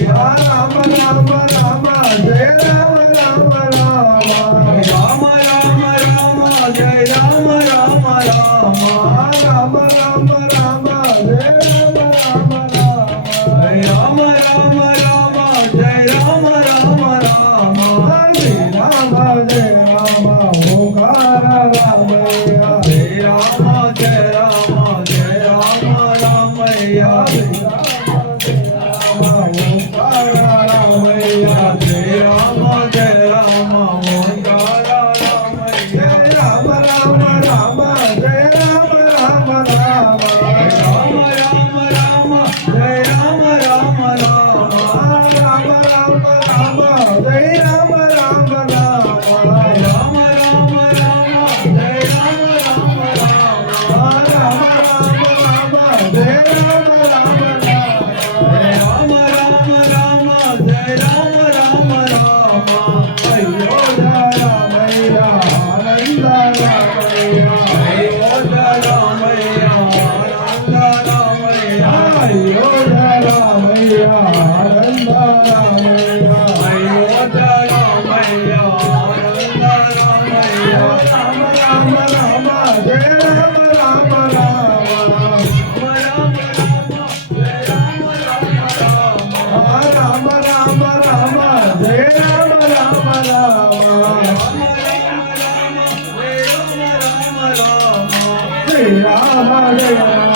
राम राम राम जय राम राम राम राम राम राम जय राम राम राम राम राम राम जय राम राम राम राम राम जय राम राम राम जय राम ओंकार रामैया जय राम जय राम जय राम रामैया ओंकार रामैया जय राम जय राम ओंकार रामैया जय राम राम राम जय राम राम राम राम राम राम जय राम राम राम राम राम राम जय राम राम राम राम राम राम जय राम राम राम राम राम राम जय राम राम राम राम राम राम जय राम राम राम अयोध्या रामैया आनंद रामैया अयोध्या रामैया आनंद रामैया अयोध्या रामैया आनंद रामैया अयोध्या रामैया आनंद रामैया राम राम राम जय राम राम राम राम राम जय राम राम राम राम राम राम जय राम राम राम श्री राम जय राम रामैया राम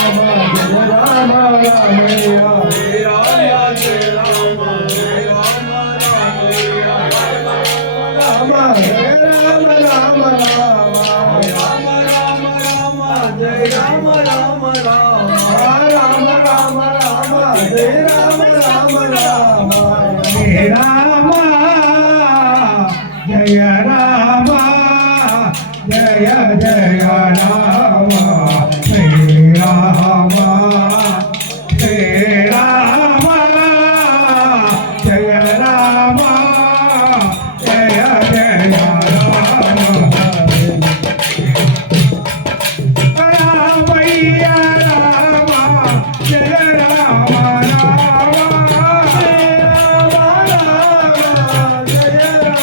जय राम राम राम राम राम राम जय राम राम राम हे राम जय राम जय जय राम श्री राम हे राम जय राम जय जय राम रामैया राम जय राम राम जय राम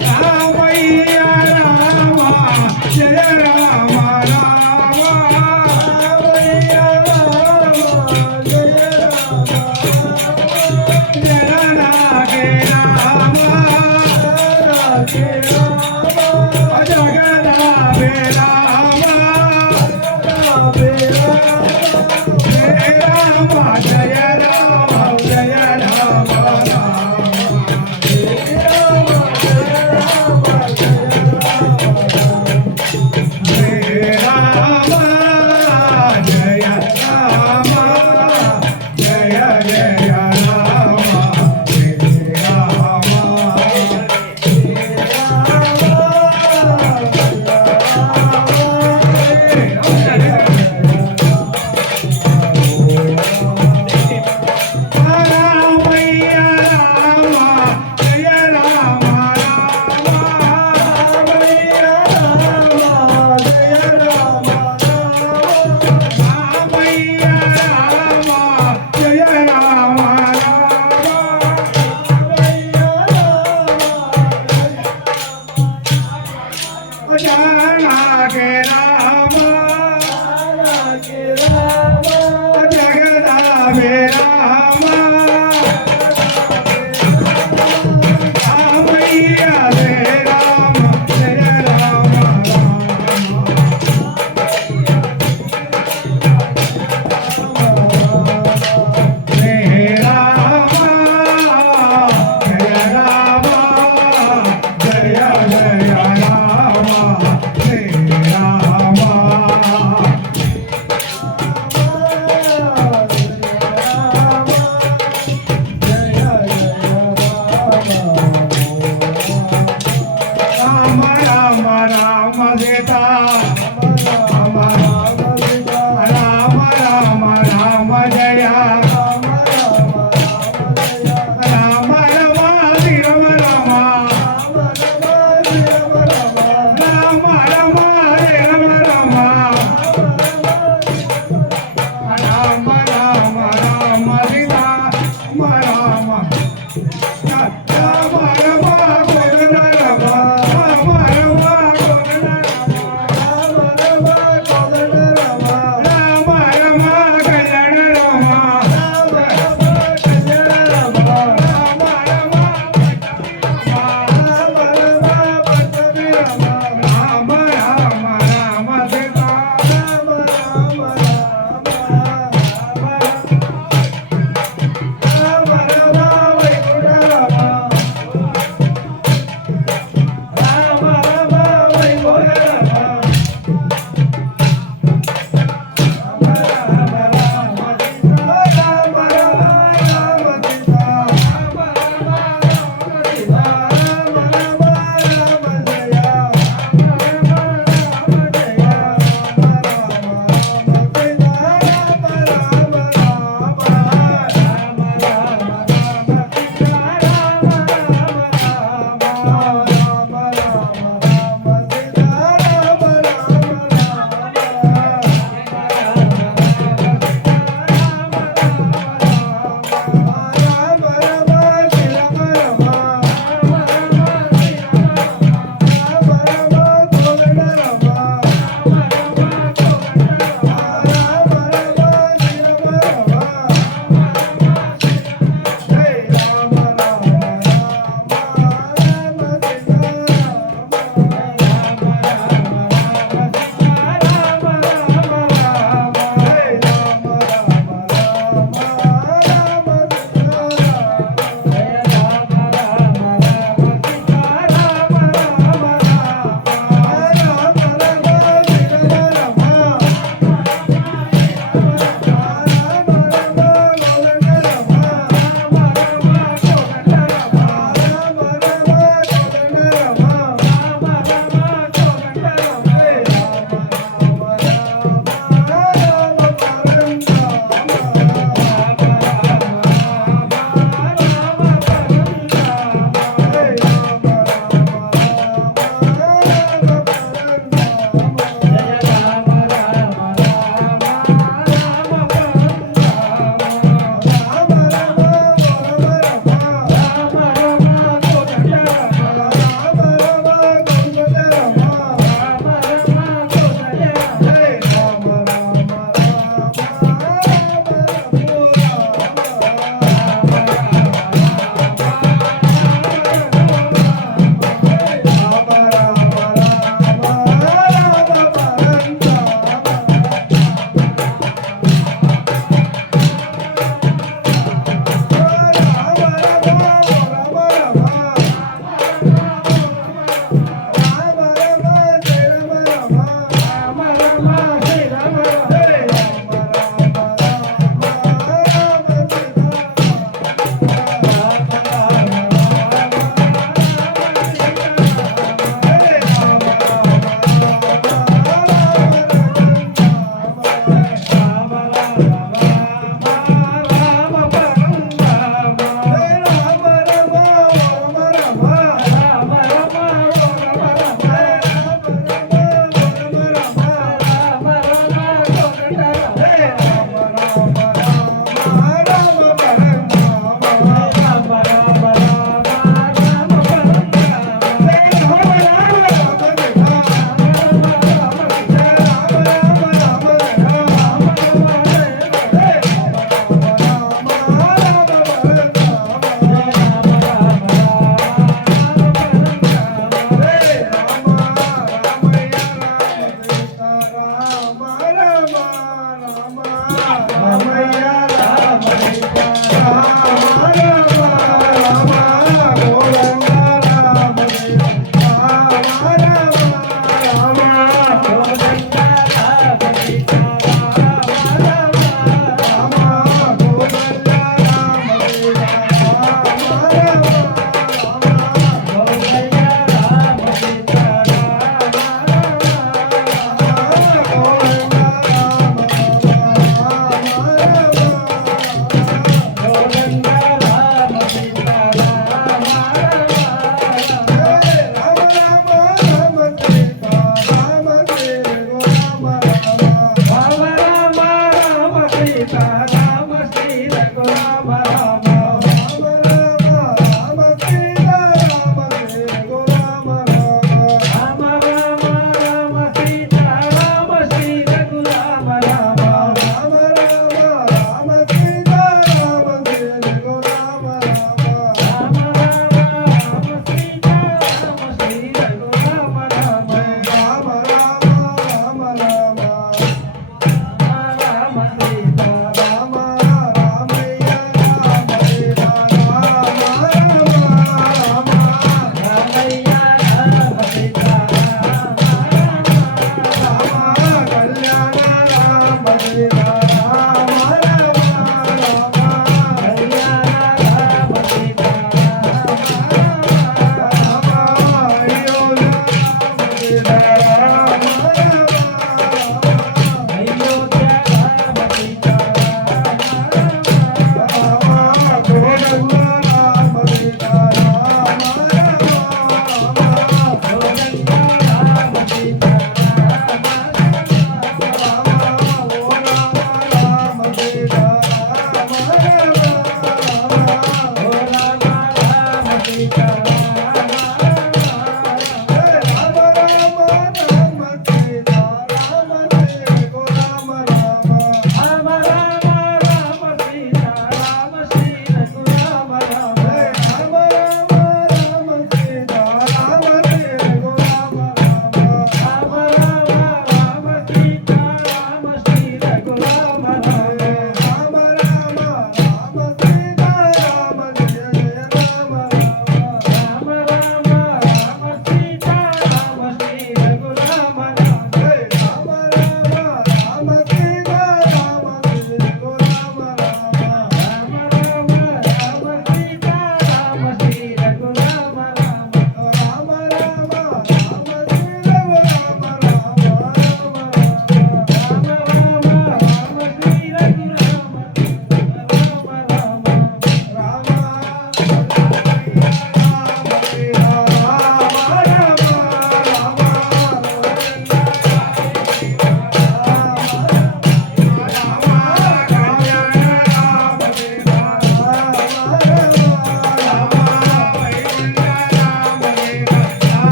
रामैया राम जय राम राम रामैया राम जय राम जय राम जगदावे राम जय राम जय राम जय राम राम जय राम जय राम जय राम जय राम जय जय राम जय राम रामैया राम जय राम राम रामैया राम जय राम रामैया राम जय राम राम जाना के राम जगदावे राम रामैया रे राम जय राम हे राम जय राम जय जय राम हे राम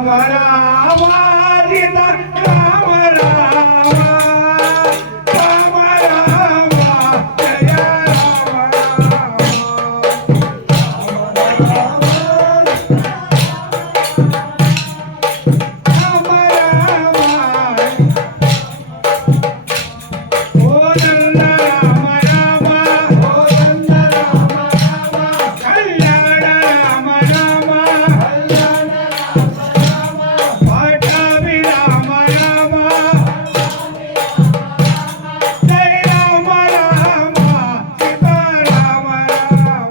राम राम सीता राम राम राम राम जय राम राम ओ नंद राम राम ओ नंद राम राम कल्याण राम राम कल्याण राम पाठावी राम राम जय राम राम सीता राम राम राम राम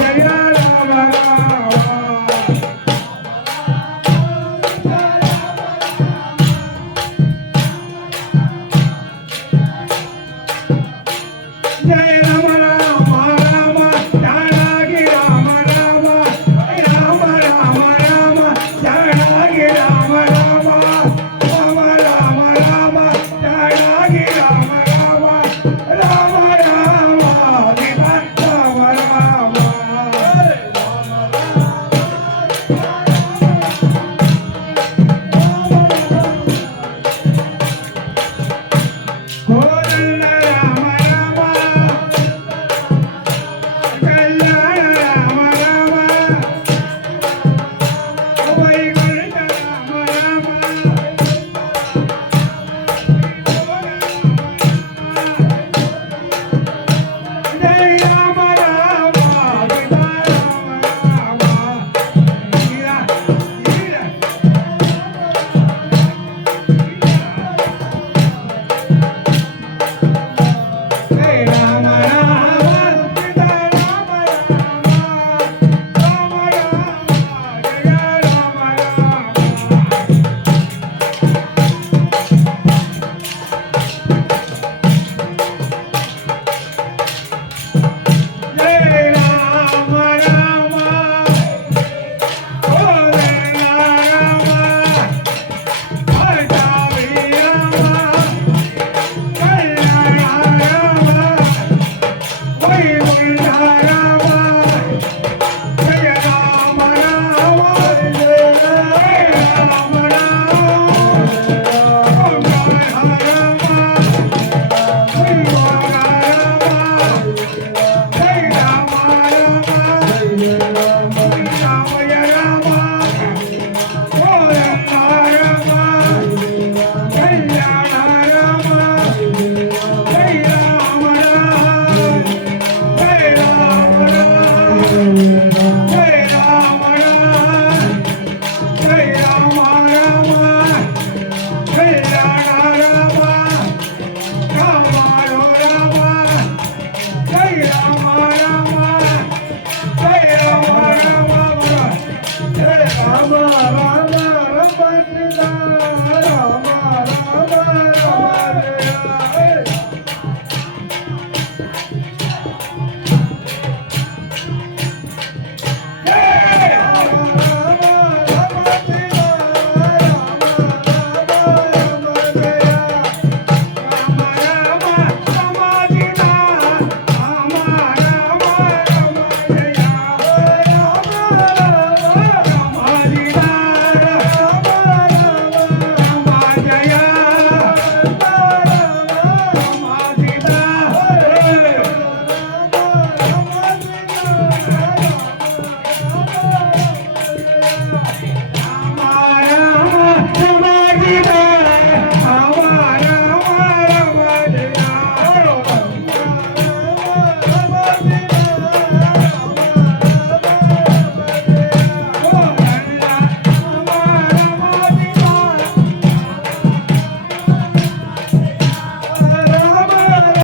सीता राम राम राम जय राम राम राम जानागी राम राम राम राम राम जानागी राम राम